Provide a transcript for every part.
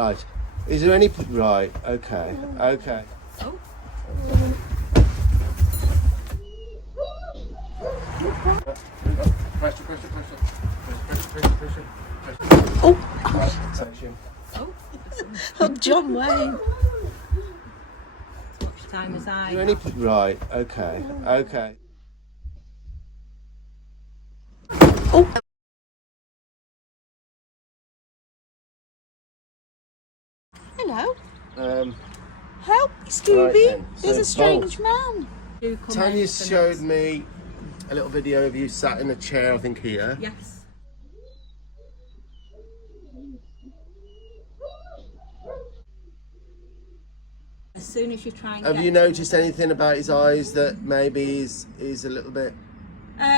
Right. Is there any... Right, okay, okay. Oh. Pressure. Oh. Section. Oh, John Wayne. As much time as I Is there any... have. Right, okay, okay. Oh. Hello. Help me, Scooby. Right then, There's so a strange man. Tanya showed me a little video of you sat in a chair, I think here. Yes. As soon as you try and Have get you to noticed him. anything about his eyes that maybe he's a little bit...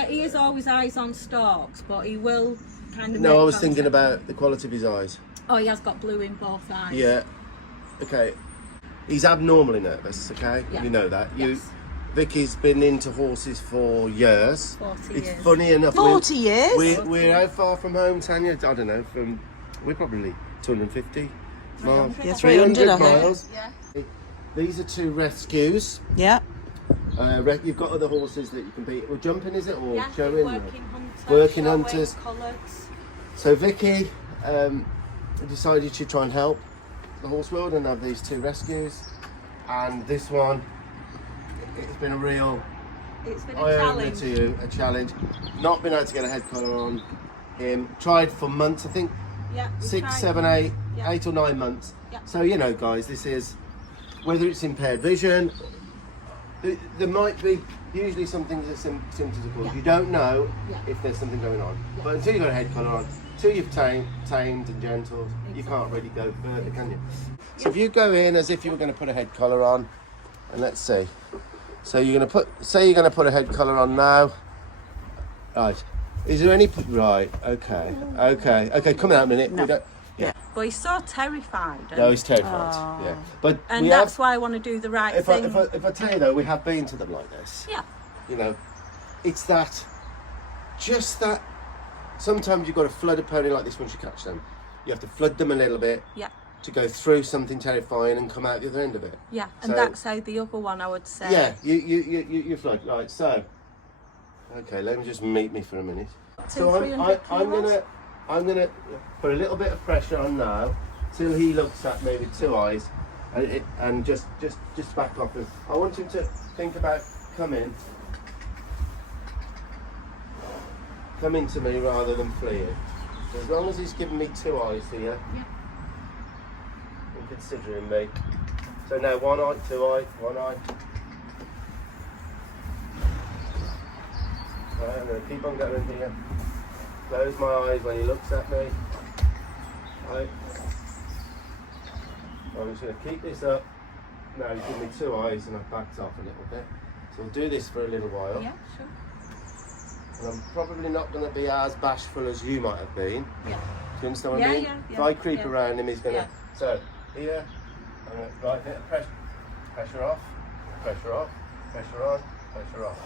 He is always eyes on stalks, but he will kind of. No, make I was thinking contact. about the quality of his eyes. Oh, he has got blue in both eyes. Yeah. Okay. He's abnormally nervous, okay? Yeah. You know that. Yes. Vicky's been into horses for years. 40 It's years. funny enough. 40 years? We're how far from home, Tanya? I don't know. We're probably 250 miles. Yeah, 300 I think. miles. Yeah. These are two rescues. Yeah. You've got other horses that you can beat. Well, jumping, is it? Or Yeah, showing? working hunters. Working showing, hunters. Colours. So Vicky decided she'd try and help the horse world and have these two rescues. And this one, it's been a real It's been a eye-opener challenge. to you, a challenge. Not been able to get a head collar on him. Tried for months, I think Yeah. we 6, tried. 7, 8, Yeah. 8 or 9 months. Yeah. So you know, guys, this is whether it's impaired vision. There might be usually something that symptoms are caused. Yeah. You don't know Yeah. if there's something going on, Yeah. but until you've got a head collar on, until you've tamed and gentled, you Exactly. can't really go further, can you? So if you go in as if you were going to put a head collar on, and let's see. So you're going to say you're going to put a head collar on now. Right. Is there any... Right, okay. Come out a minute. No. We don't... Yeah. But he's so terrified. No, he's terrified. Oh. Yeah, but And we that's have, why I want to do the right if thing. I tell you though, we have been to them like this. Yeah. You know, it's just that. Sometimes you've got to flood a pony like this once you catch them. You have to flood them a little bit Yeah. to go through something terrifying and come out the other end of it. Yeah. And So- that's how the other one I would say. Yeah, you flood. Right, so. Okay, let me just meet me for a minute. So 300 I'm gonna put a little bit of pressure on now till he looks at me with two eyes, and just back off him. I want him to think about coming to me rather than fleeing. So as long as he's giving me two eyes here, Yeah. and considering me. So now one eye, two eye, one eye. Right, I'm going to keep on going here. Close my eyes when he looks at me. Right. I'm just going to keep this up. Now he's given me two eyes and I've backed off a little bit. So we'll do this for a little while. Yeah, sure. And I'm probably not going to be as bashful as you might have been. Yeah. Do you understand what I Yeah, mean? yeah, If yeah, I creep yeah. around him, he's going to... Yeah. So, here, I'm going to... Right, bit of pressure. Pressure off. Pressure off. Pressure on. Pressure off.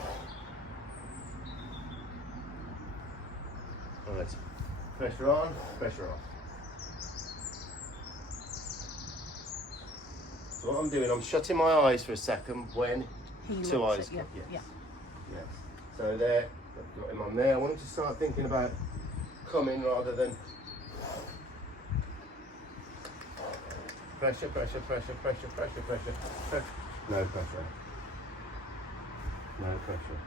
Right. Pressure on. Pressure off. So what I'm doing, I'm shutting my eyes for a second when He two looks eyes at you. come. Yes. Yeah. Yes. So there, I've got him on there. I want him to start thinking about coming rather than pressure. No pressure. No pressure.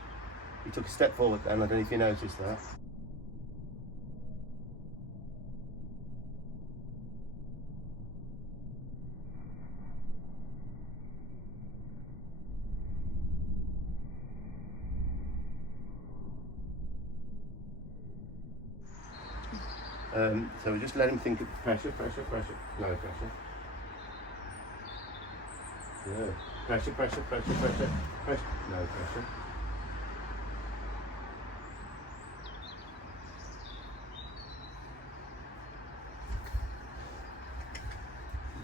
He took a step forward then, I don't know if you noticed that. So we just let him think of pressure. No pressure. Good. Pressure. No pressure.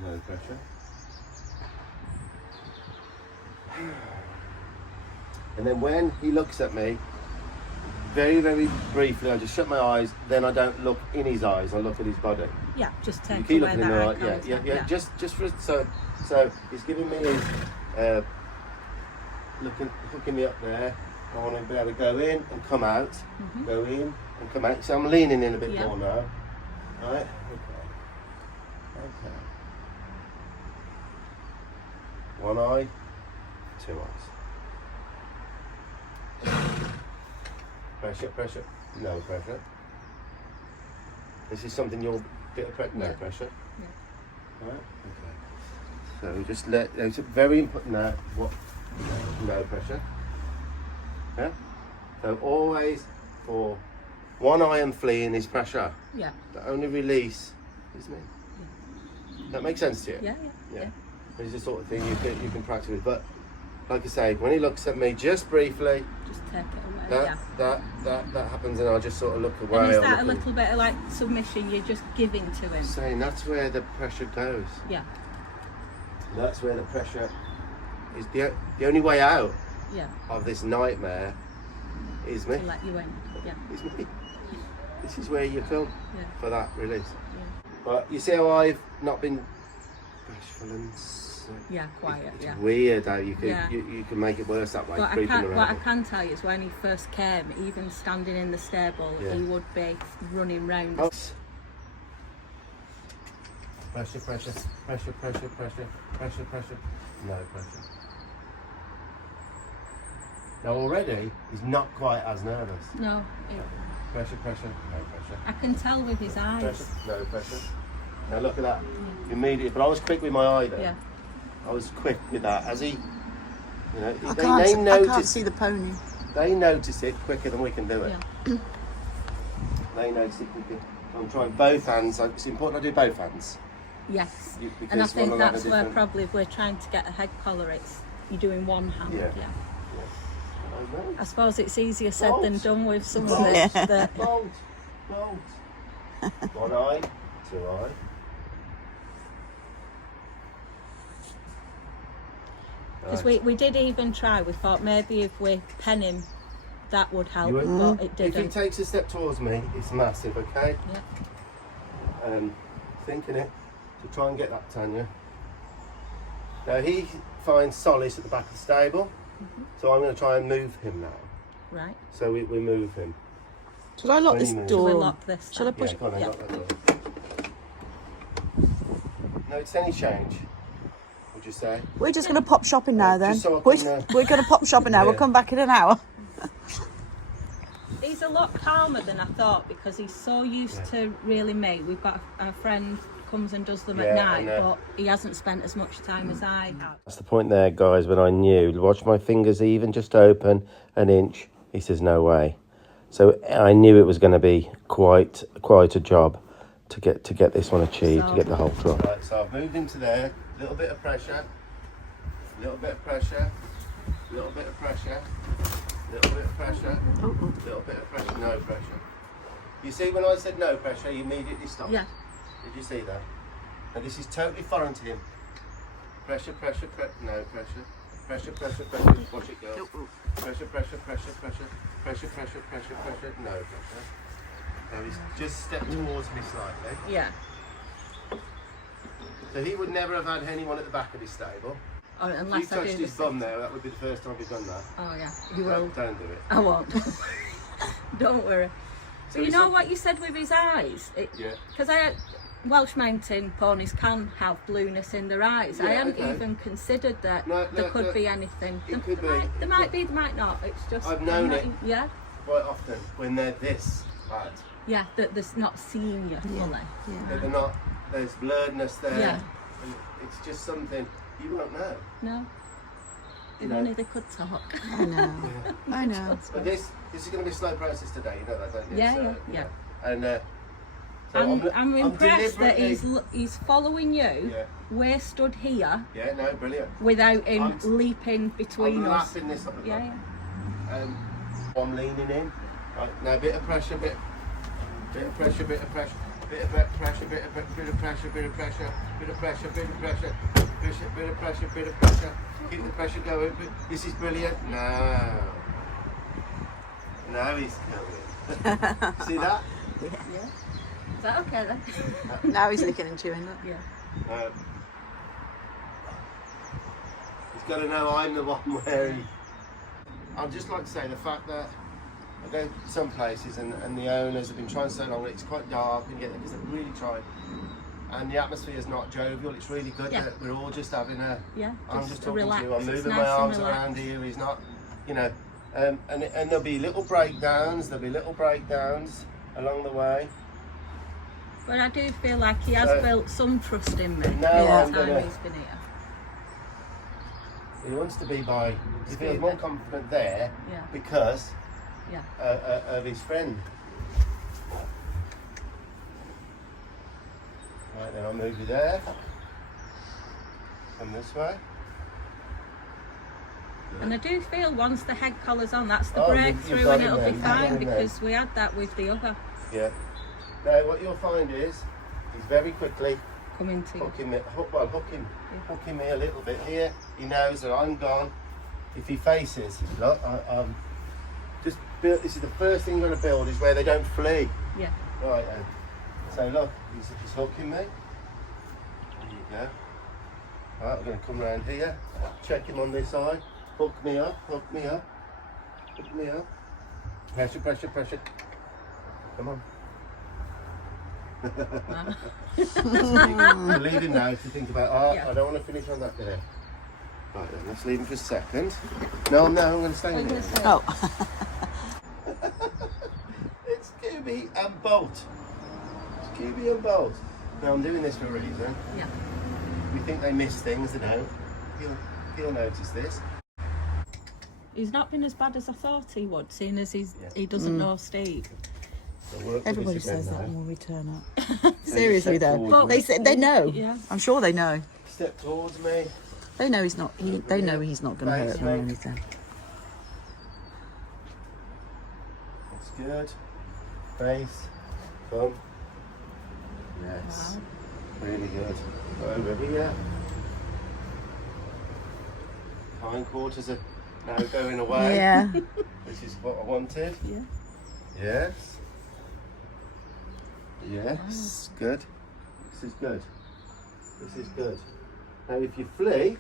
No pressure. And then when he looks at me, very, very briefly, I just shut my eyes, then I don't look in his eyes, I look at his body. Yeah, just You take keep away looking in that the eye right, yeah, contact. yeah. Just for so he's giving me his hooking me up there. I want to be able to go in and come out, go in and come out. So I'm leaning in a bit more now. Right? Okay. One eye, two eyes. Pressure, pressure, no pressure. This is something you'll get no pressure. Yeah. Right? Okay. So just it's very important now. What? No pressure. Yeah. So always for one eye and fleeing is pressure. Yeah. The only release is me. Yeah. That makes sense to you? Yeah. It's the sort of thing you can practice with. But like I say, when he looks at me just briefly, just take it away. That happens, and I'll just sort of look away. And is that a little bit of like submission? You're just giving to him. Saying that's where the pressure goes. Yeah. That's where the pressure is. The only way out. Yeah. Of this nightmare is me. To let you in. Yeah. It's me. This is where you come for that release. Yeah. But you see how I've not been bashful and quiet. It's weird how you can make it worse that way. But what I can tell you is when he first came, even standing in the stable, he would be running round. Oh. Pressure, pressure, pressure, pressure, pressure, pressure, pressure. No pressure. Now already he's not quite as nervous. No. Pressure, pressure, no pressure. I can tell with his eyes. Pressure, no pressure. Now look at that. Immediately, but I was quick with my eye there. Yeah. I was quick with that. As he, I can't see the pony. They notice it quicker than we can do it. Yeah. They notice it quicker. I'm trying both hands. It's important I do both hands. Yes. And I think that's where probably if we're trying to get a head collar, you're doing one hand. Yeah. I suppose it's easier said than done with some of it. Bolt. One eye, two eye. Because we did even try, we thought maybe if we pen him, that would help, but it didn't. If he takes a step towards me, it's massive, okay? Yeah. Thinking it, to try and get that, Tanya. Now he finds solace at the back of the stable, so I'm going to try and move him now. Right. So we move him. Shall I lock this door? Shall we lock this? Shall I push it? Lock that door. No, it's any change. Would you say? We're just going to pop shopping now then. So we're going to pop shopping now. We'll come back in an hour. He's a lot calmer than I thought because he's so used to reeling me. We've got a friend comes and does them at night, but he hasn't spent as much time as I have. That's the point there, guys, when I knew. Watch my fingers even just open an inch. He says, no way. So I knew it was going to be quite a job to get this one achieved, to get the halter on. Right, so I've moved into there. A little bit of pressure. A little bit of pressure. A little bit of pressure. A little bit of pressure. A little bit of pressure. No pressure. You see, when I said no pressure, you immediately stopped. Yeah. Did you see that? And this is totally foreign to him. Pressure, pressure, no pressure. Pressure, pressure, pressure. Watch it go. Pressure, pressure, pressure, pressure. Pressure, pressure, pressure, pressure. No pressure. Now he's just stepped towards me slightly. Yeah. So he would never have had anyone at the back of his stable. Oh, unless if you touched his bum there, that would be the first time he's done that. Oh yeah, you will. Don't do it. I won't. Don't worry. So you know what you said with his eyes? Because Welsh mountain ponies can have blueness in their eyes. I hadn't even considered that there could be anything. There might be, there might not. It's just I've known it. Yeah. Quite often when they're this bad. Yeah, that they're not seeing you fully. Yeah. They're not. There's blurredness there. Yeah. And it's just something you won't know. No. If only they could talk. I know. I know. But this is going to be a slow process today. You know that, don't you? Yeah. And so I'm impressed that he's following you. Yeah. We're stood here. Yeah. No. Brilliant. Without him leaping between I'm us. lapping this up. Yeah. I'm leaning in. Right. Now a bit of pressure, bit of pressure, bit of pressure. Bit of pressure, bit of pressure, bit of pressure, bit of pressure, bit of pressure, bit of pressure, bit of pressure. Keep the pressure going. This is brilliant. Now he's going. See that? Yeah. that okay then? Now he's licking and chewing. Look. Yeah. He's got to know I'm the one wearing. I'd just like to say the fact that I go to some places and the owners have been trying so long that it's quite dark and because they've really tried. And the atmosphere is not jovial, it's really good that we're all just having a... I'm just talking to you, I'm moving my arms around here, he's not, you know. And there'll be little breakdowns, along the way. But I do feel like he has built some trust in me Now the time he's been here. He wants to be he feels more confident there because of his friend. Right, then I'll move you there. Come this way. And I do feel once the head collar's on, that's the breakthrough, and it'll be fine because we had that with the other. Yeah. Now what you'll find is he's very quickly coming to hooking me a little bit here. He knows that I'm gone. If he faces, look, just build. This is the first thing you're going to build is where they don't flee. Yeah. Right then. So look, he's hooking me. There you go. Right, we're going to come round here. Check him on this side. Hook me up. Pressure. Come on. We're leaving now to think about, I don't want to finish on that bit. Right then, let's leave him for a second. No, I'm going to stay in here. Oh. It's Scooby and Bolt. Now I'm doing this for a reason. Yeah. We think they miss things, they don't. He'll notice this. He's not been as bad as I thought he would, seeing as he doesn't know Steve. So Everybody says that when we turn up. Seriously though, Well, they know. Yeah. I'm sure they know. Step towards me. They know he's not. They know he's not going to hurt him or anything. That's good. Face. Come. Yes. Wow. Really good. Over here. Hindquarters are now going away. Yeah. This is what I wanted. Yeah. Yes. Yes. Wow. Good. This is good. Now if you flee,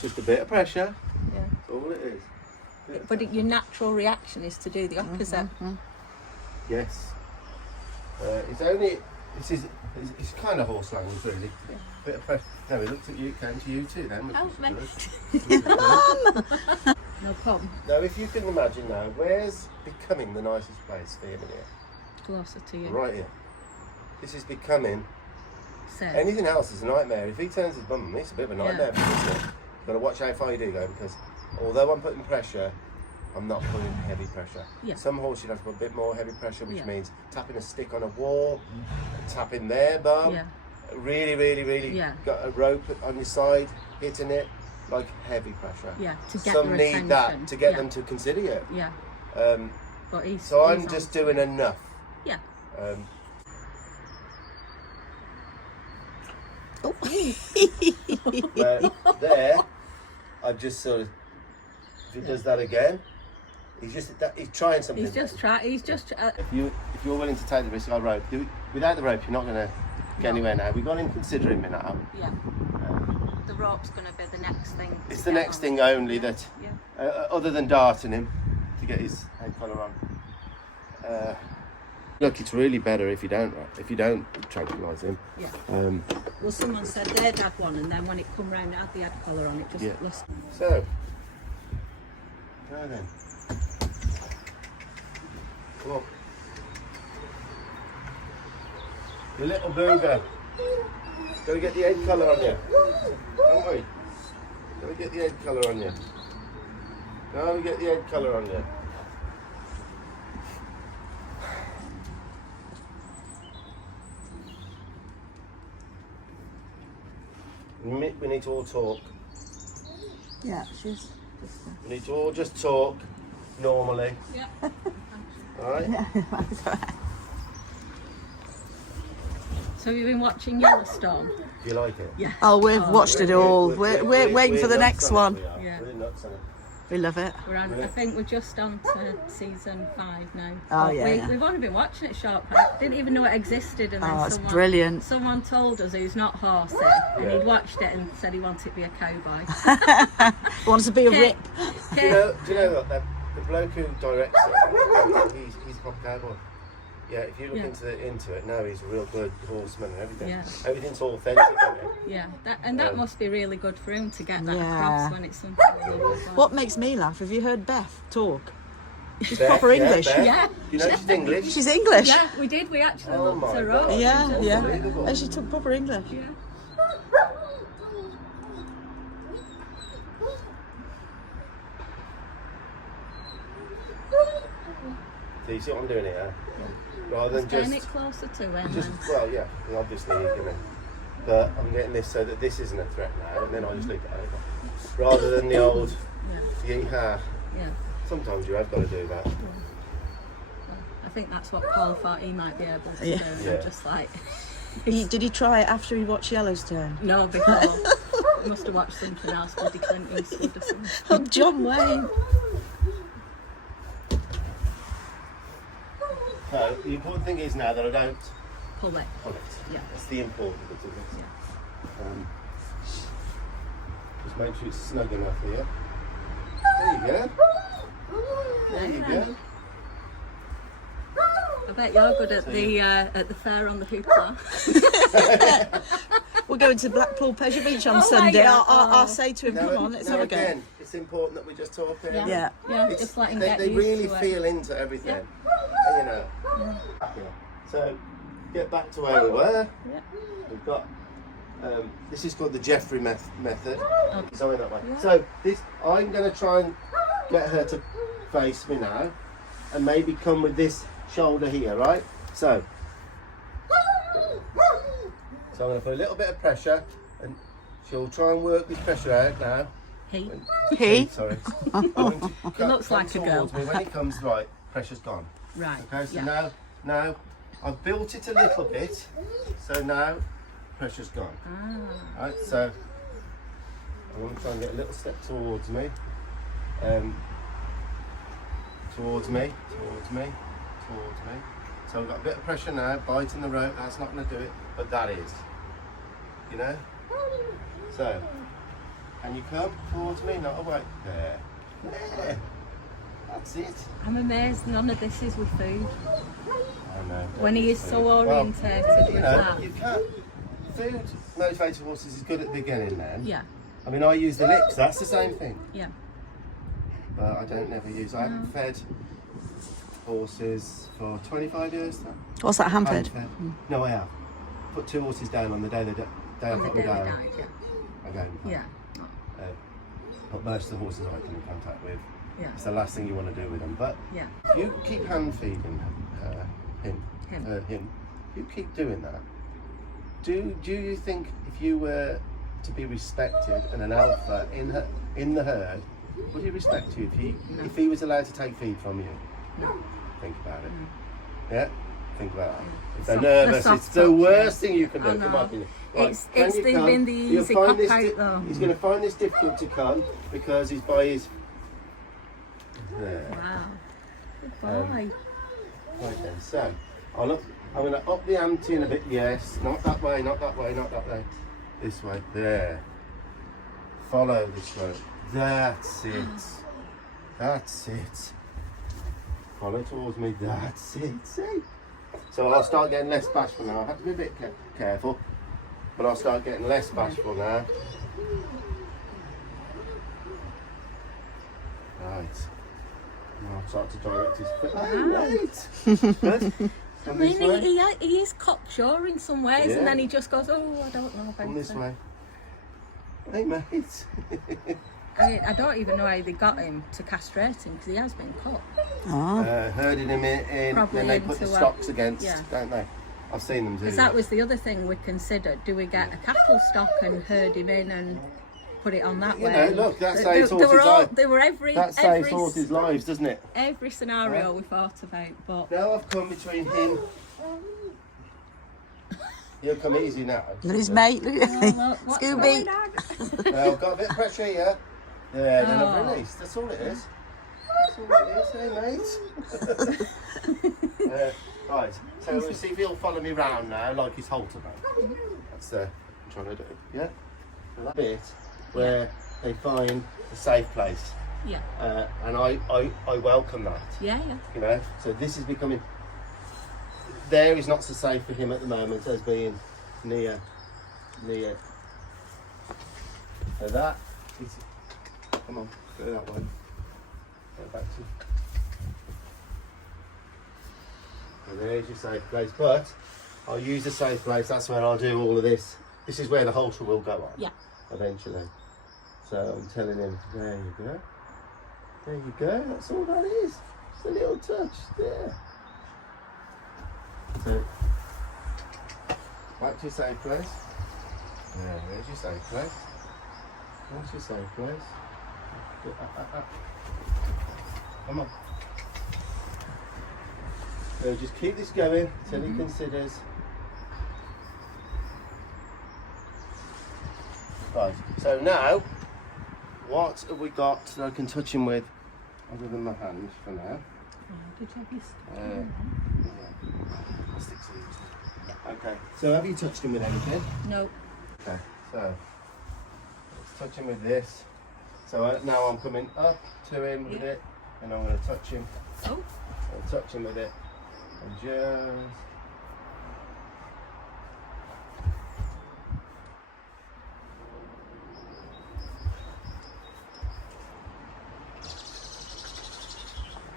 just a bit of pressure. Yeah. That's all it is. But your natural reaction is to do the opposite. Yes. It's kind of horse language, really. Yeah. Bit of pressure. No, he looked at you, came to you too then. Help me. Mum. No problem. Now, if you can imagine now, where's becoming the nicest place for him in here? Closer to you. Right here. This is becoming. Safe. Anything else is a nightmare. If he turns his bum on me, it's a bit of a nightmare. You've got to watch how far you do go, because although I'm putting pressure, I'm not putting heavy pressure. Yeah. Some horses you have to put a bit more heavy pressure, which means tapping a stick on a wall, tapping their bum. Yeah. Really got a rope on your side, hitting it, like heavy pressure. Yeah, to get Some their need attention. that to get them to consider you. Yeah. But So I'm just doing enough. Yeah. There, I've just sort of. If he does that again, he's trying something. He's just trying. If you're willing to take the risk, I'll rope. Without the rope, you're not going to get anywhere now. We've got him considering me now. Yeah. The rope's going to be the next thing. It's the next thing only that, other than darting him to get his head collar on. Look, it's really better if you don't tranquilise him. Yeah. Well, someone said they'd had one, and then when it come round, it had the head collar on. It just listened. So, now then, come on, you little booger. Gotta get the head colour on you, don't we? Gotta get the head colour on you. Now we get the head colour on you. We need to all talk. Yeah, she's. We need to all just talk normally. Yeah. Alright? That's all right. So you've been watching Yellowstone? Do you like it? Yeah. Oh, we've watched it all. We're waiting for the next one. We are. Yeah. We're nuts on it. We love it. We're on, I think we're just on to season 5 now. Oh, But yeah. We've only been watching it short. I didn't even know it existed, and then Oh, it's brilliant. Someone told us who's not horsey, and he'd watched it and said he wanted to be a cowboy. Wants to be a rip. Do you know what? The bloke who directs it, he's a proper cowboy. Yeah, if you look into it now, he's a real good horseman and everything. Yeah. Everything's authentic, isn't it? Yeah, that must be really good for him to get that across when it's something. What makes me laugh? Have you heard Beth talk? She's Beth, proper English. Beth. Yeah. You know she's English? She's English. Yeah, we did. We actually looked her up. Yeah, yeah. Unbelievable. And she took proper English. Yeah. So you see what I'm doing here? Rather than Turn it just... closer to him. Just, well, yeah, obviously you're gonna... But I'm getting this so that this isn't a threat now, and then I just leave it over. Rather than the old... Yeah. Sometimes you have got to do that. I think that's what Paul thought he might be able to do. Yeah. Just like... Did he try it after he watched Yellowstone? No, before. He must have watched something else, Woody Clint Eastwood or something. Oh, John Wayne. So the important thing is now that I don't Pull it. pull it. Yeah. That's the important bit of it. Yeah. Just make sure it's snug enough here. There you go. There you go. I bet you're good at the fair on the hoopla. We're going to Blackpool Pleasure Beach on Oh, Sunday. yeah. I'll say to him, come on, let's have a go. Again, it's important that we just talk here. Yeah. Yeah, just let him get They used really to it. feel into everything. And, you know. Yeah. So, get back to where we were. Yeah. We've got, this is called the Jeffrey method. Okay. Something that way. Yeah. So, I'm going to try and get her to face me now. And maybe come with this shoulder here, right? So I'm going to put a little bit of pressure, and she'll try and work this pressure out now. He? Sorry. It looks like a girl. Me. When it comes, right, pressure's gone. Right. Okay, so now I've built it a little bit, so now pressure's gone. Right, so I'm going to try and get a little step towards me. Towards me. So I've got a bit of pressure now, biting the rope, that's not going to do it, but that is. You know? So, can you come towards me? Not away. There. That's it. I'm amazed none of this is with food. I know. When he is so orientated with You know, that. you can't. Food motivated horses is good at the beginning then. Yeah. I mean, I use the lips, that's the same thing. Yeah. But I don't never use. I haven't fed horses for 25 years now. What's that, hand-fed? No, I have. Put 2 horses down on the day I On the put day them we down. died, I go. yeah. But most of the horses I come in contact with, Yeah. it's the last thing you want to do with them. But Yeah. if you keep hand feeding him, you keep doing that. Do you think if you were to be respected and an alpha in the herd, would he respect you if he was allowed to take feed from you? No. Think about it. Yeah? Think about it. If Soft- they're nervous, the soft it's the touch, worst thing you can do. I in my know. opinion. Right, It's can you come? been the You'll easy find cop this out though. He's going to find this difficult to come because he's by his... There. Wow. Good boy. Right then, so I'm going to up the ante in a bit. Yes, not that way, not that way, not that way. This way, there. Follow this road. That's it. That's it. Follow towards me. That's it. See? So I'll start getting less bashful now. I have to be a bit careful, but I'll start getting less bashful now. Right. Now I'll start to direct his foot. Oh, wait. Good. I mean, he is cocksure in some ways, Yeah. and then he just goes, "Oh, I don't know about Come this it." way. Hey, mate. I don't even know how they got him to castrate him because he has been cut. Oh. Herding him in, Probably then they put the into stocks against, yeah. don't they? I've seen them do Because that was the other thing we considered. Do we get a cattle stock and herd him in and put it on that You way? know, look, that They- saves they horses' were all, lives. they were every That saves every, horses' lives, doesn't it? every scenario we thought about, but Now I've come between him. He'll come easy now. And his mate, look at look, what's Scooby. going on? Now I've got a bit of pressure here. Yeah, they're not released. That's all it is. That's all it is, hey mate. Right, so we'll see if he'll follow me round now, like his halter man. That's I'm trying to do. Yeah? So that bit where they find a safe place. Yeah. And I welcome that. Yeah. You know, so this is becoming. There is not so safe for him at the moment as being near. So that is. Come on, go that way. Go back to. And there's your safe place, but I'll use the safe place. That's where I'll do all of this. This is where the halter will go on. Yeah. Eventually. So I'm telling him, there you go. There you go. That's all that is. Just a little touch there. So, back to your safe place. Yeah, there's your safe place. There's your safe place. Come on. So just keep this going until he considers. Right, so now, what have we got that I can touch him with other than my hand for now? Okay, so have you touched him with anything? No. Okay, so let's touch him with this. So now I'm coming up to him with it, and I'm going to touch him. Oh. I'll touch him with it, and just.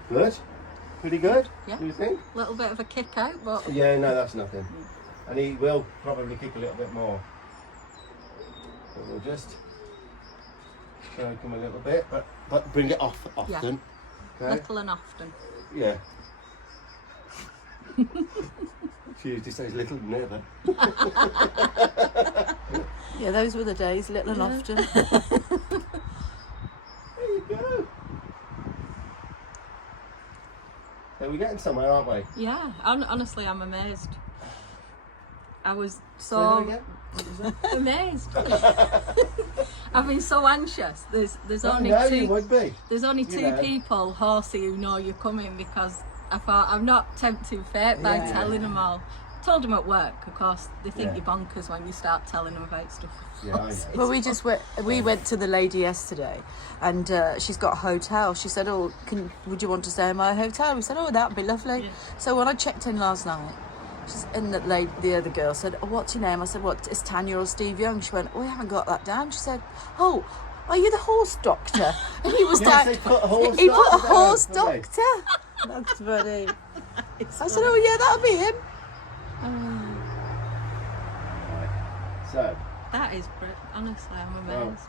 Good? Pretty good? Yeah. Do you think? A little bit of a kick out, but... Yeah, no, that's nothing. And he will probably kick a little bit more. So we'll just stroke him a little bit, but bring it off often. Yeah. Okay? Little and often. Yeah. Tuesday says little, never. Yeah, those were the days, little and often. There you go. So we're getting somewhere, aren't we? Yeah, honestly, I'm amazed. I was Say that so again? What was that? amazed. I've been so anxious. There's only no, two. you would be. There's only two know. people, Horsey, who know you're coming, because I thought I'm not tempting fate by Yeah. telling them all. Told them at work, of course. They think Yeah. you're bonkers when you start telling them about stuff. Yeah, I know. Well, we went to the lady yesterday, and she's got a hotel. She said, "Oh, would you want to stay in my hotel?" We said, "Oh, that'd be lovely." Yeah. So when I checked in last night, and the other girl said, "Oh, what's your name?" I said, "What, is Tanya or Steve Young?" She went, "Oh, we haven't got that down." She said, "Oh, are you the horse doctor?" And he was Yes, like, they put a horse he put a doctor down, horse haven't they? doctor. That's funny. I said, "Oh yeah, that'll be him." So, That is brilliant. Honestly, I'm amazed.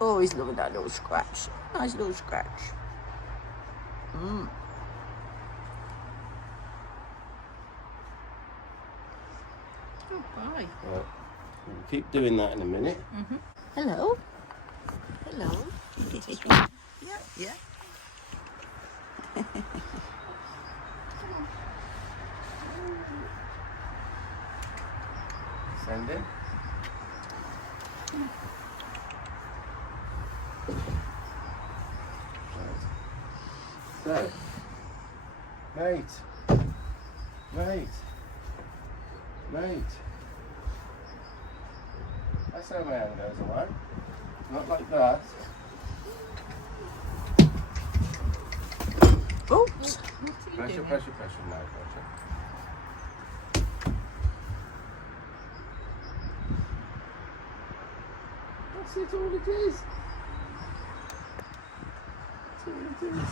Oh, he's loving that little scratch. Nice little scratch. Mm. Oh, boy. we'll keep doing that in a minute. Hello. Hello. Yeah. Send it. So, mate. That's how my hand goes away. Not like that. Oops. What are you Pressure, doing? pressure, pressure, no pressure. That's it, all it is. That's all it is.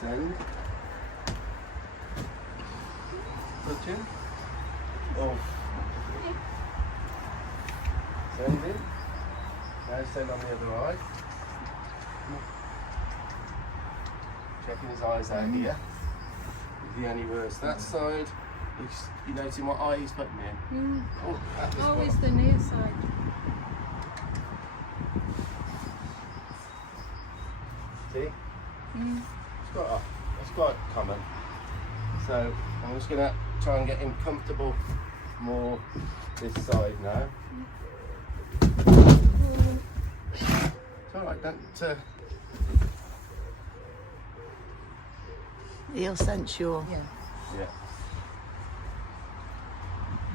Send. Touching. Off. Send in. Now send on the other eye. Checking his eyes out here. Is he any worse? That side, you noticing what eye he's putting in? Oh, that was Always the near side. See? It's quite common. So I'm just going to try and get him comfortable more this side now. It's all right, don't... He'll sense your... Yeah. Yeah.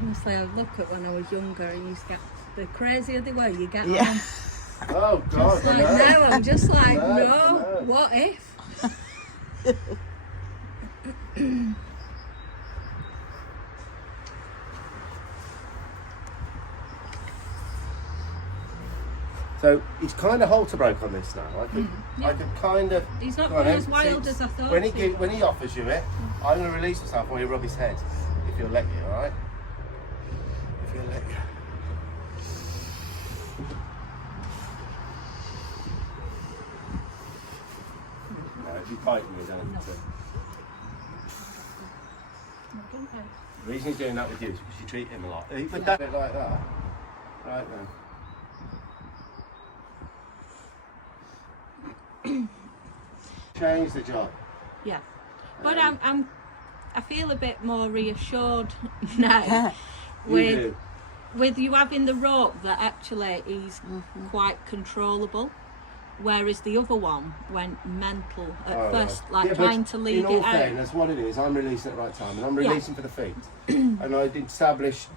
Honestly, I look at when I was younger and used to get, the crazier they were, you get Yeah. on. Oh, God, Like no. now, I'm just like, No, no, no. what if? So he's kind of halter broke on this now. I could kind of. He's not Go on going then. as wild as I thought. When he offers you it, I'm going to release myself when you rub his head. If you'll let me, all right? If you'll let you. No, if you bite me, don't. No. So, Okay. the reason he's doing that with you is because you treat him a lot. He would do it like that. Right then. Change the job. Yeah, but I feel a bit more reassured now with you having the rope that actually he's quite controllable, whereas the other one went mental at first, like trying to lead in all it out. fairness, what it is, I'm releasing at the right time, and I'm releasing for the feet, and I'd establish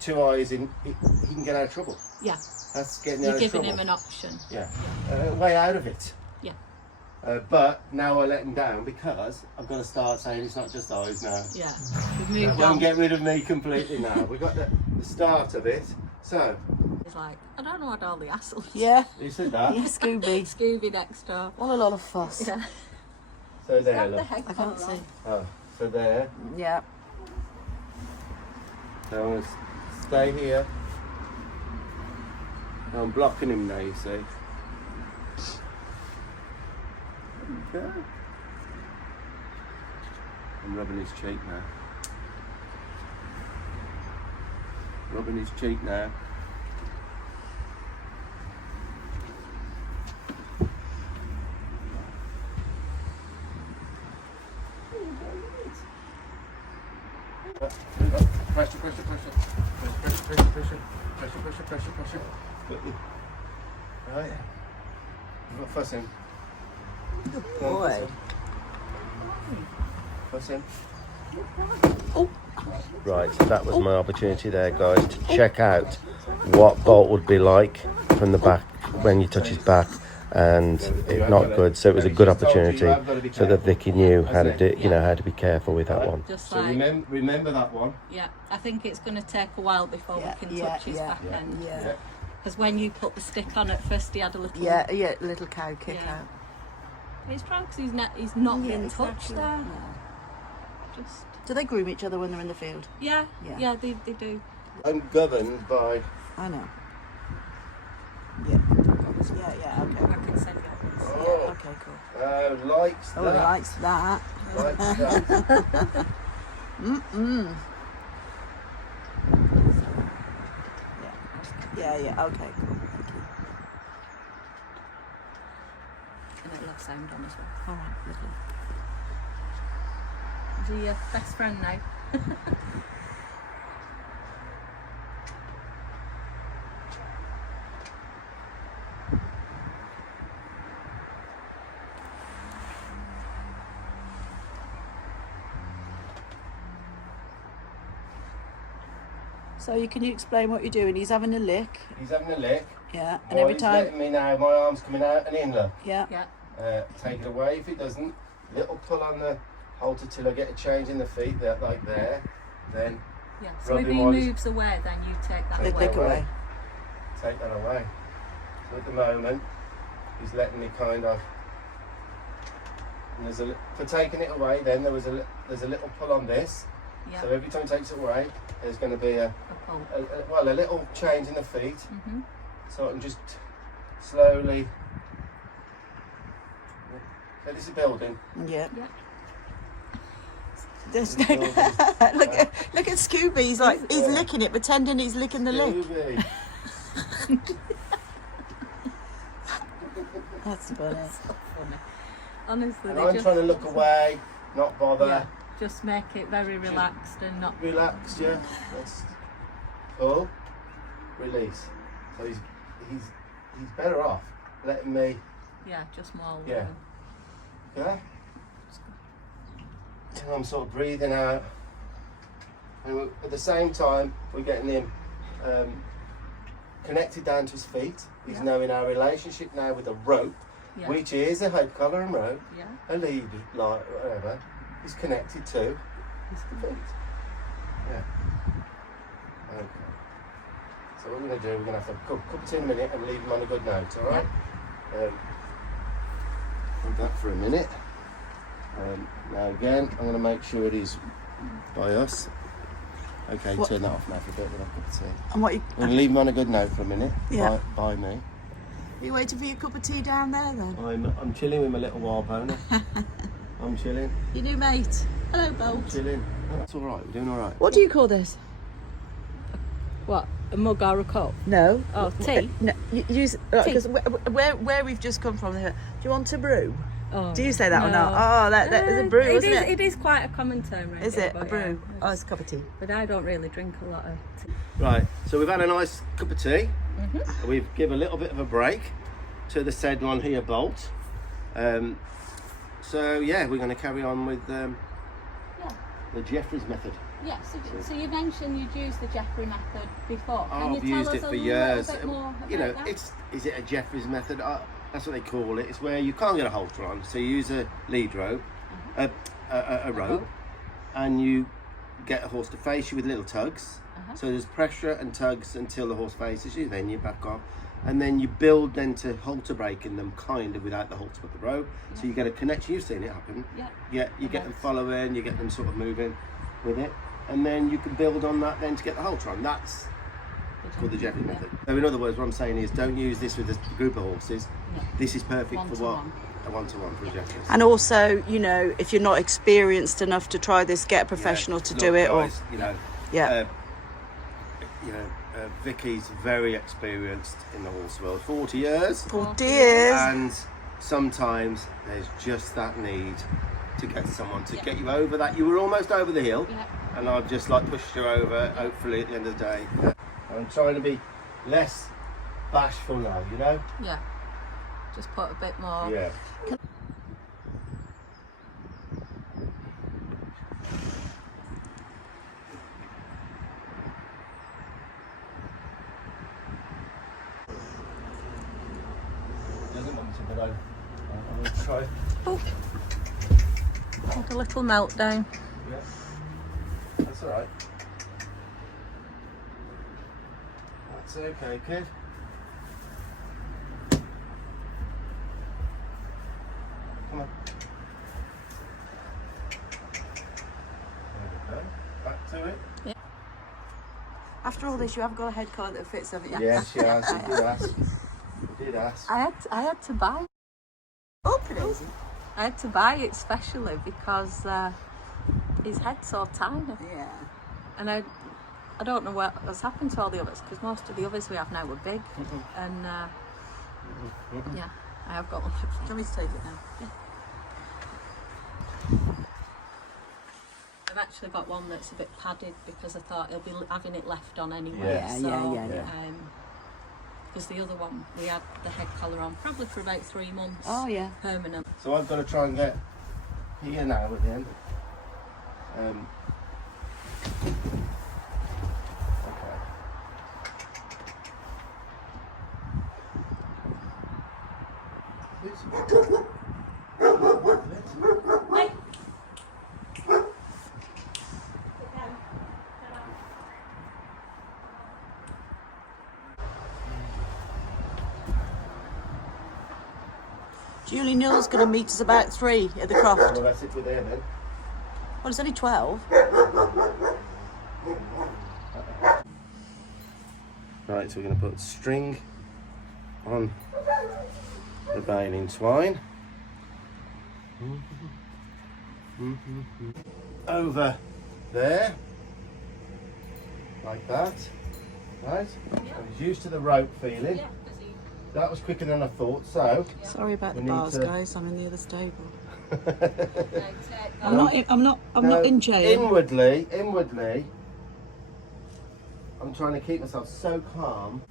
2 eyes in. He can get out of trouble. Yeah, That's getting you're out of giving trouble. him an option. Yeah, a way out of it. Yeah, But now I let him down because I've got to start saying it's not just eyes now. yeah, we've It moved won't on. get rid of me completely now. We've got the start of it. So, It's like, I don't know what all the hassle is. Yeah. you said that. Yeah, Scooby. Scooby next door. What a lot of fuss. Yeah. So there, What the look. heck? I can't see. Oh, so there. Yeah. Now I'm going to stay here. Now I'm blocking him now, you see. Okay. I'm rubbing his cheek now. Rubbing his cheek now. Pressure, pressure, pressure. Pressure, pressure, pressure. Pressure, pressure, pressure, pressure. Right. You've got fuss in. Good boy. Fuss in. Oh. Right, so that was my opportunity there, guys, to check out what Bolt would be like from the back when you touch his back, and it's not good. So it was a good opportunity, so that Vicky knew how to do, you know, how to be careful with that one. Just So like, remember that one. yeah, I think it's going to take a while before Yeah, we can yeah, touch his yeah, back end. Yeah. Because when you put the stick on at first, he had a little. Yeah, yeah, little cow kick Yeah. out. He's trying because he's not Yeah, been touched exactly. there. No. Just Do they groom each other when they're in the field? yeah, Yeah. they do. I'm governed by. I know. Yeah. Yeah, okay. I can send you this. Oh, Okay, cool. likes Oh, that. he likes that. Likes that. Mm-mm. Yeah, yeah, okay, cool. Thank you. And it'll have sound on as well. All right, lovely. Is he your best friend now? So can you explain what you're doing? He's having a lick. He's having a lick. Yeah, and Well, every he's time. letting me now, my arm's coming out and in, look. Yeah. Yeah. Take it away if it doesn't. Little pull on the halter till I get a change in the feet, that like there. Then Yeah. So Rub if him he while he's- moves away, then you take that Lick, away. lick away. take that away. So at the moment, he's letting me kind of. And there's for taking it away, then there's a little pull on this. Yeah. So every time he takes it away, there's going to be A pull. a little change in the feet. Mhm. So I can just slowly. So this is building. Yeah. Yeah. There's no, look at Scooby. He's like he's Yeah. licking it, pretending he's licking the lick. Scooby. That's funny. So funny. Honestly, And they I'm just, trying to look away, not bother. Yeah. Just make it very relaxed and not. Relax, yeah. That's pull, release. So he's better off. letting me. Yeah, just more. Yeah. Okay. And I'm sort of breathing out. And at the same time, we're getting him connected down to his feet. He's knowing our relationship now with a rope, which is a head collar and rope, a lead, like whatever. He's connected to his feet. Yeah. Okay. So what we're going to do, we're going to have to have a cup of tea in a minute and leave him on a good note, all right? Hold that for a minute. Now again, I'm going to make sure it is by us. Okay, turn that off now for a bit with a cup of tea. And what I'm going to leave him on a good note for a minute. Yeah. By me. Are you waiting for your cup of tea down there then? I'm chilling with my little wild pony. I'm chilling. Your new mate. Hello, Bolt. I'm chilling. That's all right. We're doing all right. What do you call this? What? A mug or a cup? No. Oh, tea. No, use because where we've just come from. Do you want a brew? Oh, Do you say that or no. not? Oh, that is a brew, isn't it? It is quite a common term, right? Is it a But brew? yeah, Oh, it's a cup of tea. But I don't really drink a lot of tea. Right. So we've had a nice cup of tea. We've given a little bit of a break to the said one here, Bolt. So yeah, we're going to carry on with the Jeffries method. Yeah, so you mentioned you'd used the Jeffrey method before. Can I've you tell used us it a for little years. bit more about You know, that? is it a Jeffries method? That's what they call it. It's where you can't get a halter on, so you use a lead rope, a rope, and you get a horse to face you with little tugs. So there's pressure and tugs until the horse faces you. Then you back off, and then you build then to halter breaking them kind of without the halter but the rope. So you get a connection. You've seen it happen. Yeah. You get them following. You get them sort of moving with it. And then you can build on that then to get the halter on. That's called the Jeffries method. So in other words, what I'm saying is don't use this with a group of horses. This is perfect for what? A one-to-one for a Jeffries. And also, you know, if you're not experienced enough to try this, get a professional to do it. Guys, or Vicky's very experienced in the horse world, 40 years. 40 years. And sometimes there's just that need to get someone to get you over that. You were almost over the hill. And I've just like pushed her over, hopefully at the end of the day. I'm trying to be less bashful now, you know? Yeah. Just put a bit more. Yeah. Doesn't want to, but I'm going to try. Oh. Like a little meltdown. Yeah. That's all right. That's okay, kid. Come on. There we go. Back to it. Yeah. After all this, you have got a head collar that fits, haven't you? Yes, she has. You did ask. You did ask. I had to buy. Open it. I had to buy it specially because his head's so tiny. Yeah. And I don't know what has happened to all the others because most of the others we have now are big. And yeah, I have got one. Do you want me to take it now? Yeah. I've actually got one that's a bit padded because I thought he'll be having it left on anyway. Yeah. Because the other one, we had the head collar on probably for about 3 months. Oh, yeah. Permanent. So I've got to try and get here now at the end. Hey. Julie Newell's going to meet us about 3 at the croft. Well, that's it with there then. Well, it's only 12. Right, so we're going to put string on the bailing twine. Over there, like that. Right? I was used to the rope feeling. That was quicker than I thought, so Sorry about the we need bars, to- guys. I'm in the other stable. No, I'm not in jail. Inwardly, I'm trying to keep myself so calm.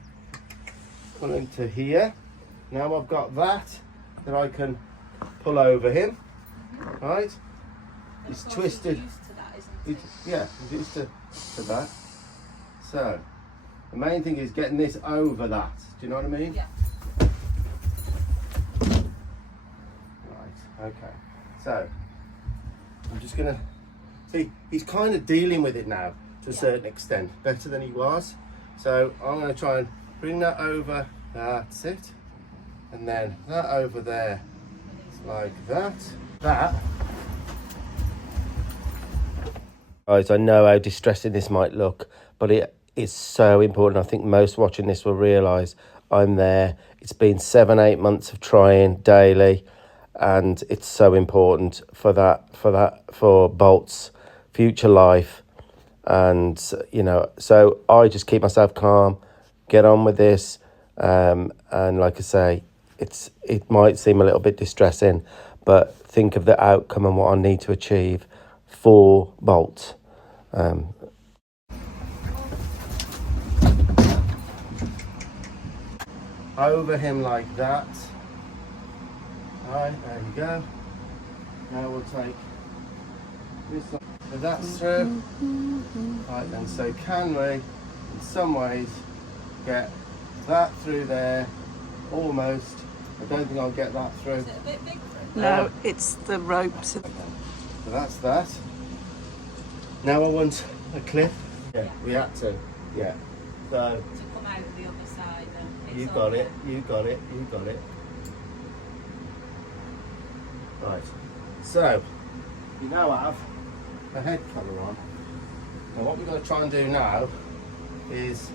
Coming to here, Now I've got that I can pull over him, right? He's twisted. Used to that, isn't it? Yeah, he's used to that. So, the main thing is getting this over that. Do you know what I mean? Yeah. Right, okay. So, I'm just gonna, see, he's kind of dealing with it now to a certain extent, better than he was. So, I'm gonna try and bring that over, that's it. And then that over there, like that. Guys, I know how distressing this might look, but it is so important. I think most watching this will realise I'm there. It's been 7-8 months of trying daily, and it's so important for Bolt's future life. And you know, so I just keep myself calm, get on with this, and like I say, it might seem a little bit distressing, but think of the outcome and what I need to achieve for Bolt. Over him like that. Alright, there you go. Now we'll take this one. So that's through. Right then, so can we, in some ways, get that through there? Almost. I don't think I'll get that through. Is it a bit big for it? No, it's the ropes. So that's that. Now I want a clip. Yeah, we had to. Yeah. So To come out the other side. And you it's got okay. it. You got it. You got it. Right. So you now have a head colour on. Now what we're going to try and do now is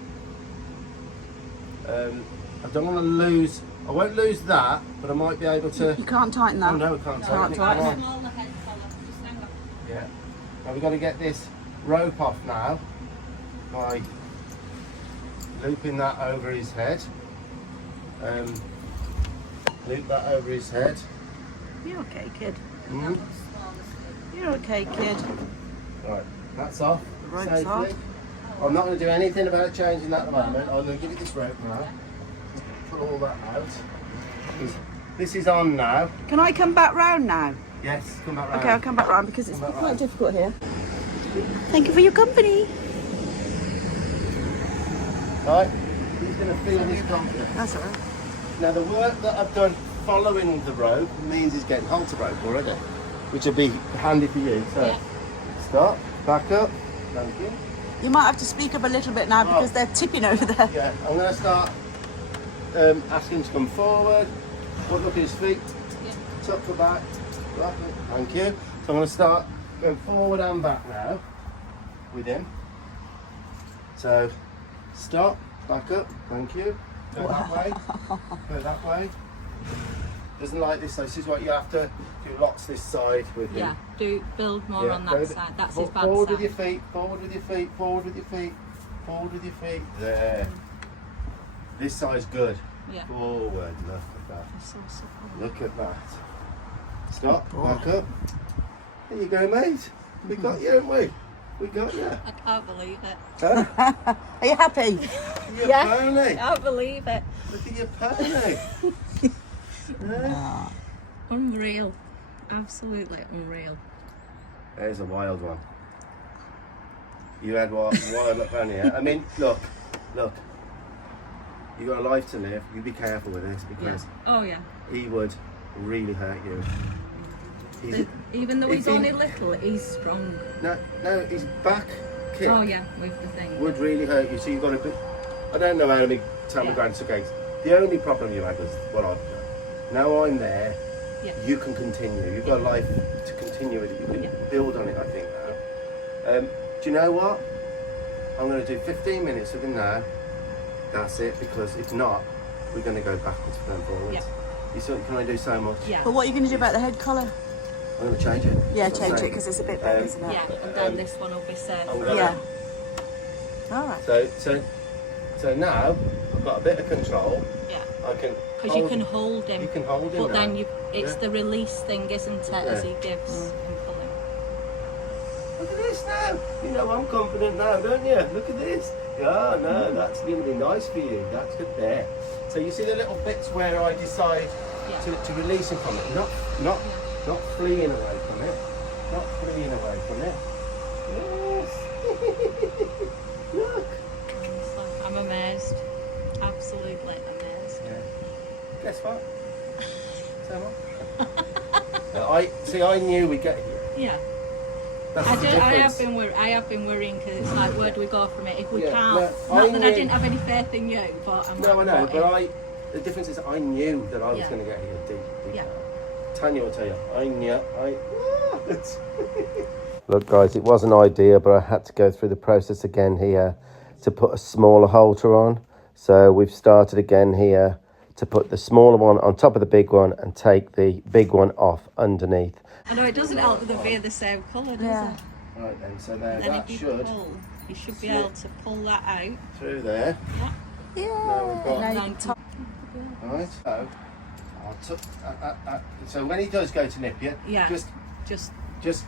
I don't want to lose. I won't lose that, but I might be able to. You can't tighten that. Oh no, I can't Can't tighten it. tighten Come it. on. Smaller head colour. Just hang on. Yeah. Now we've got to get this rope off now by looping that over his head. Loop that over his head. You're okay, kid. Mm. You're okay, kid. Right, that's off. Rope's Safely. off. I'm not going to do anything about changing that at the moment. I'm going to give you this rope now. Put all that out. 'Cause this is on now. Can I come back round now? Yes, come back round. Okay, I'll come back round because it's Come back quite round. difficult here. Thank you for your company. Right, he's going to feel his confidence. That's all right. Now the work that I've done following the rope means he's getting halter rope already, which will be handy for you. So Yeah. stop, back up, thank you. You might have to speak up a little bit now because they're tipping over there. Yeah, I'm going to start asking him to come forward, look at his feet, tuck the back, right, thank you. So I'm going to start going forward and back now with him. So stop, back up, thank you. Go that way, go that way. Doesn't like this, so this is what you have to do, lots this side with him. Yeah, build more on go that the- side. That's his bad forward side. with your feet, forward with your feet, forward with your feet, forward with your feet. There. This side's good. Yeah. Forward, look at that. So simple. Look at that. Stop, boy. back up. There you go, mate. We got you, haven't we? We got you. I can't believe it. Huh? Are you happy? Your Yeah. pony. I can't believe it. Look at your pony. Huh? Unreal. Absolutely unreal. There's a wild one. You had wild pony, yeah? I mean, look. You got a life to live. You be careful with this because Oh yeah. he would really hurt you. He's, Even though he's he- only little, he's strong. no, his back kick Oh yeah, with the thing. would really hurt you. So you've got to be. I don't know how many Tame Yeah. grants okay. The only problem you had was what I've done. Now I'm there. Yeah. You can continue. You've got a life to continue with it. You can build on it. I think now. Do you know what? I'm going to do 15 minutes with him now. That's it. Because if not, we're going to go backwards and forwards. Yeah. You see, can I do so much? Yeah. But what are you going to do about the head collar? I'm going to change it. Yeah, That's what I'm change it saying. because it's a bit big, isn't it? Yeah, and then this one will be safe. I'm gonna- Yeah. All right. So now I've got a bit of control. Yeah. I can. Because you can hold him. You can hold him. But now. then it's Yeah. the release thing, isn't it, as Yeah. he gives and pulling. Look at this now. You know I'm confident now, don't you? Look at this. Yeah, no, that's going to be nice for you. That's good there. So you see the little bits where I decide to release him from it, not fleeing away from it, not fleeing away from it. Yes. Look. I'm amazed. Absolutely amazed. Yeah. Guess what? So what? I knew we'd get here. Yeah. That's I the do. I difference. have been worrying because it's like, where do we go from it if we Yeah, can't? no, Not I that I knew- didn't have any faith in you, but I'm No, I know, like, but the difference is I knew that I was Yeah. going to get here deep. Yeah. Tanya will tell you, I knew. Look, guys, it was an idea, but I had to go through the process again here to put a smaller halter on. So we've started again here to put the smaller one on top of the big one and take the big one off underneath. I know it doesn't help that they're the same colour, does Yeah. it? Right then, so there, Then that if you should pull, you should be able to pull that out. through there. Yeah. Now we've got- Now you Now can top. Right, so so when he does go to nip you, Yeah. just Just and just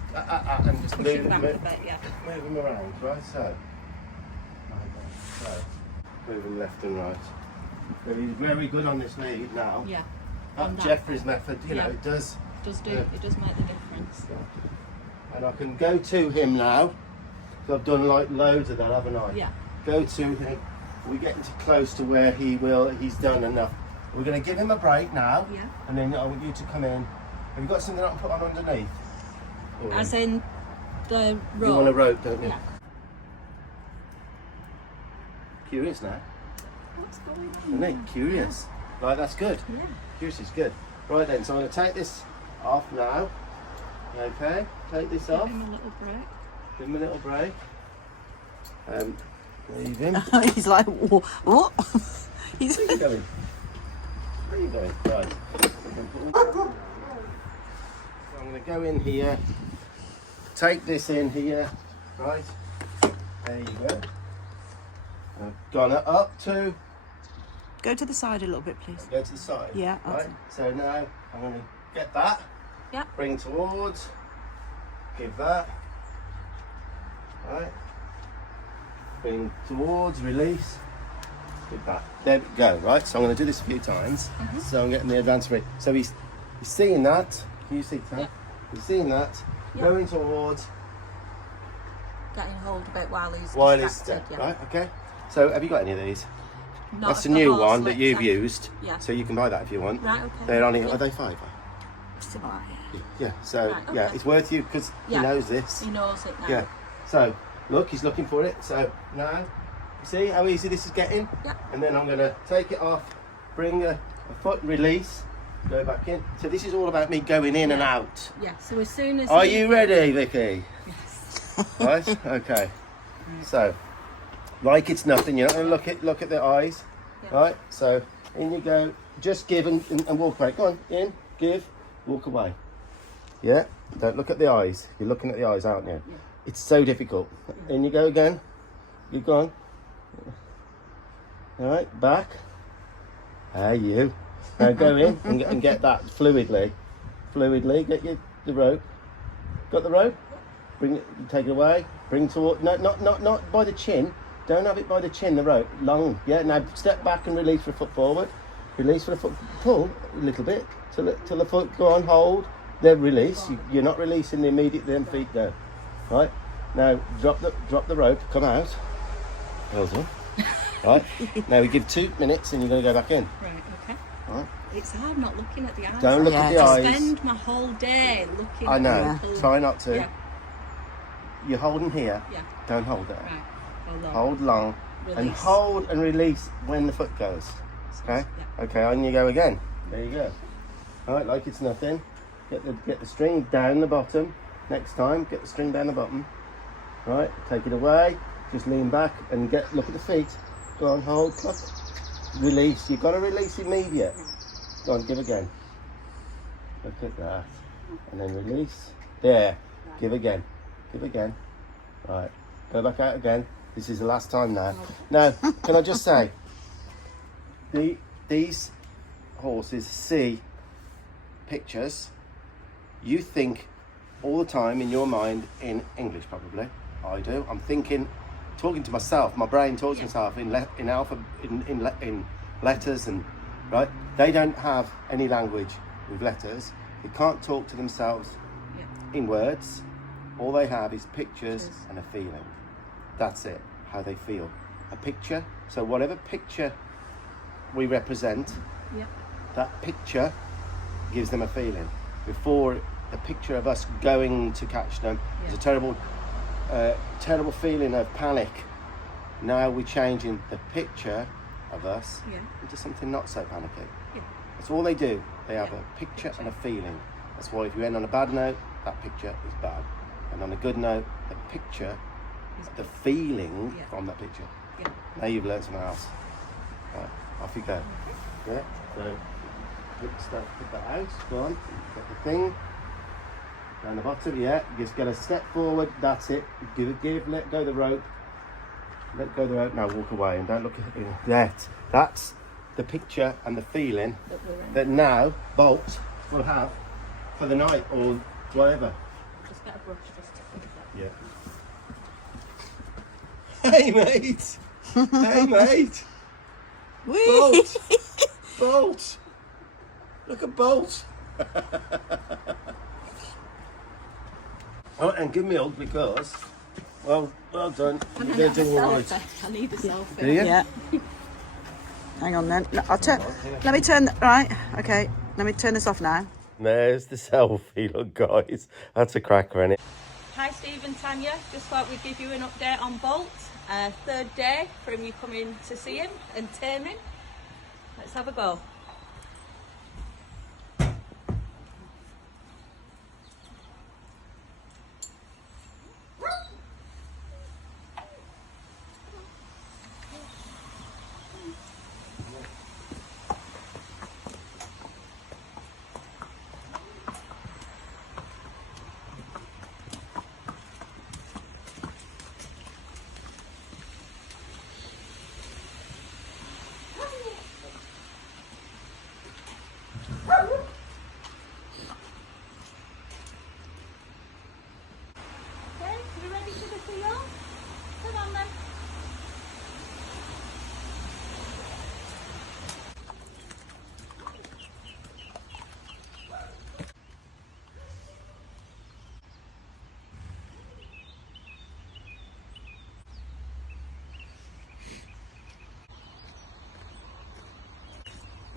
push move it back a bit, yeah. move him around, right? So move him left and right. But he's very good on this lead now. Yeah. That On that. Jeffrey's method, you know, Yeah. it does. It does make the difference. And I can go to him now. So I've done like loads of that, haven't I? Yeah. Go to him. We're getting too close to where he's done enough. We're going to give him a break now. Yeah. And then I want you to come in. Have you got something I can put on underneath? Or- As in the rope. You want a rope, don't you? Yeah. Curious now. What's going Isn't on? it? Curious. Right, that's good. Yeah. Curious is good. Right then, so I'm going to take this off now. Okay, take this off. Give him a little break. Give him a little break. Leave him. He's like, what? He's. Where are you going? Where are you going? Right. So I'm going to go in here. Take this in here. Right. There you go. I've gone up to. Go to the side a little bit, please. Go to the side. Yeah, Right. that's it. So now I'm going to get that. Yeah. Bring towards. Give that. Right. Bring towards. Release. Give that. There we go. Right. So I'm going to do this a few times. So I'm getting the advanced rate. So he's seeing that. Can you see that? Yeah. He's seeing that. Yeah. Going towards. Getting hold of it while he's While he's distracted. still. Right. Okay. So have you got any of these? Not That's a if the new horse one that lets you've him. used. Yeah. So you can buy that if you want. Right, okay. They're only. Yeah. Are they £5? Yeah. So Right, yeah, okay. it's worth you because Yeah. he knows this. He knows it now. Yeah. So look, he's looking for it. So now, you see how easy this is getting? Yeah. And then I'm going to take it off, bring a foot, release, go back in. So this is all about me going in and out. Yeah. So as soon as Are he- you ready, Vicky? Yes. Right. Okay. So, like it's nothing. You're not going to look at the eyes. Yeah. Right. So in you go. Just give and walk away. Go on. In. Give. Walk away. Yeah. Don't look at the eyes. You're looking at the eyes, aren't you? Yeah. It's so difficult. In you go again. You've gone. All right, back. Hey, you. Now go in and get that fluidly. Fluidly, get the rope. Got the rope? Bring it, take it away. Bring toward, no, not by the chin. Don't have it by the chin, the rope. Long, yeah. Now step back and release for a foot forward. Release for a foot, pull a little bit till the foot, go on, hold. Then release. You're not releasing the immediate, then feet go. Right? Now drop the rope, come out. Well done. Right? Now we give 2 minutes and you're going to go back in. Right. Okay. Right? It's hard not looking at the eyes. Don't look Yeah, at the I eyes. spend my whole day looking. I know. at the Try not to. Yeah. You're holding here. Yeah. Don't hold it. Right. Hold on. Hold long and Release. hold and release when the foot goes. Okay? Yeah. Okay, on you go again. There you go. Alright, like it's nothing. Get the string down the bottom. Next time, get the string down the bottom. Right, take it away. Just lean back and look at the feet. Go on, hold, look. Release. You've got to release immediate. Go on, give again. Look at that. And then release. There. Give again. Give again. Right. Go back out again. This is the last time now. Now, can I just say, these horses see pictures. You think all the time in your mind in English, probably. I do. I'm thinking, talking to myself. My brain talks to myself in letters, and right. They don't have any language with letters. They can't talk to themselves in words. All they have is pictures and a feeling. That's it. How they feel. A picture. So whatever picture we represent, that picture gives them a feeling. Before, the picture of us going to catch them is a terrible feeling of panic. Now we're changing the picture of us into something not so panicky. That's all they do. They have a picture and a feeling. That's why if you end on a bad note, that picture is bad. And on a good note, the picture, the feeling from that picture. Now you've learned something else. Right, off you go. Yeah. So put that out. Go on. Get the thing. Down the bottom, you just get a step forward, that's it. Let go the rope. Let go the rope, now walk away and don't look at it. That's the picture and the feeling that now Bolt will have for the night or whatever. Just get a brush just to fix Yeah. that. Hey mate! Hey mate! Bolt! Bolt! Look at Bolt! Oh, and give me a hug because, well done. You're doing all right. I need a selfie. Do you? Yeah. Hang on then. No, let me turn. Right. Okay. Let me turn this off now. There's the selfie. Look, guys, that's a cracker, isn't it? Hi, Steve and Tanya. Just thought we'd give you an update on Bolt. Third day from you coming to see him and tame him. Let's have a go.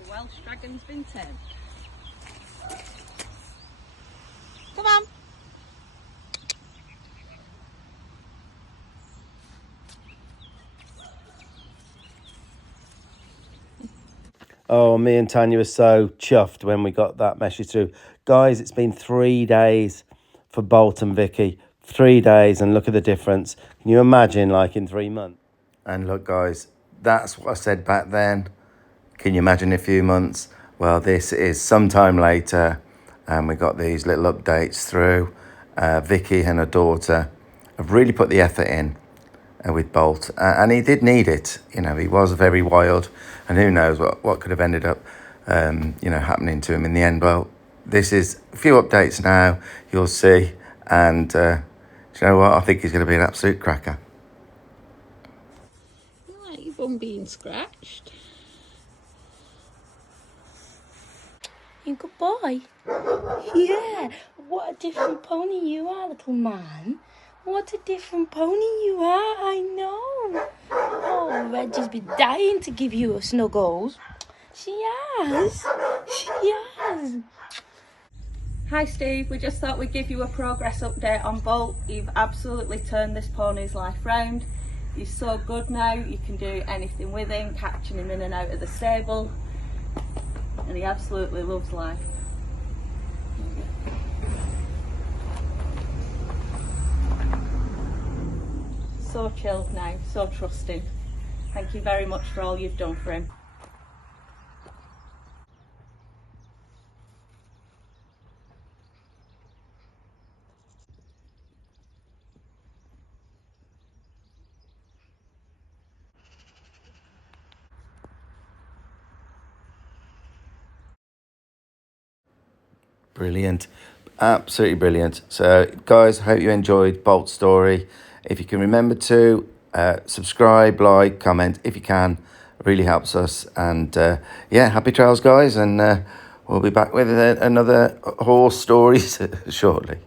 The Welsh dragon's been tamed. Come on. Oh, me and Tanya were so chuffed when we got that message through. Guys, it's been 3 days for Bolt and Vicky. 3 days, and look at the difference. Can you imagine, like, in 3 months? And look, guys, that's what I said back then. Can you imagine a few months? Well, this is sometime later, and we got these little updates through. Vicky and her daughter have really put the effort in with Bolt, and he did need it. You know, he was very wild, and who knows what could have ended up, happening to him in the end. Well, this is a few updates now, you'll see, and do you know what? I think he's going to be an absolute cracker. You like your bum being scratched? You good boy? Yeah, what a different pony you are, little man. What a different pony you are, I know. Oh, Reggie's been dying to give you a snuggles. She has. She has. Hi Steve, we just thought we'd give you a progress update on Bolt. You've absolutely turned this pony's life round. He's so good now, you can do anything with him, catching him in and out of the stable. And he absolutely loves life. So chilled now, so trusting. Thank you very much for all you've done for him. Brilliant. Absolutely brilliant. So, guys, I hope you enjoyed Bolt's story. If you can remember to subscribe, like, comment, if you can, it really helps us. And yeah, happy trails, guys. And we'll be back with another horse story shortly.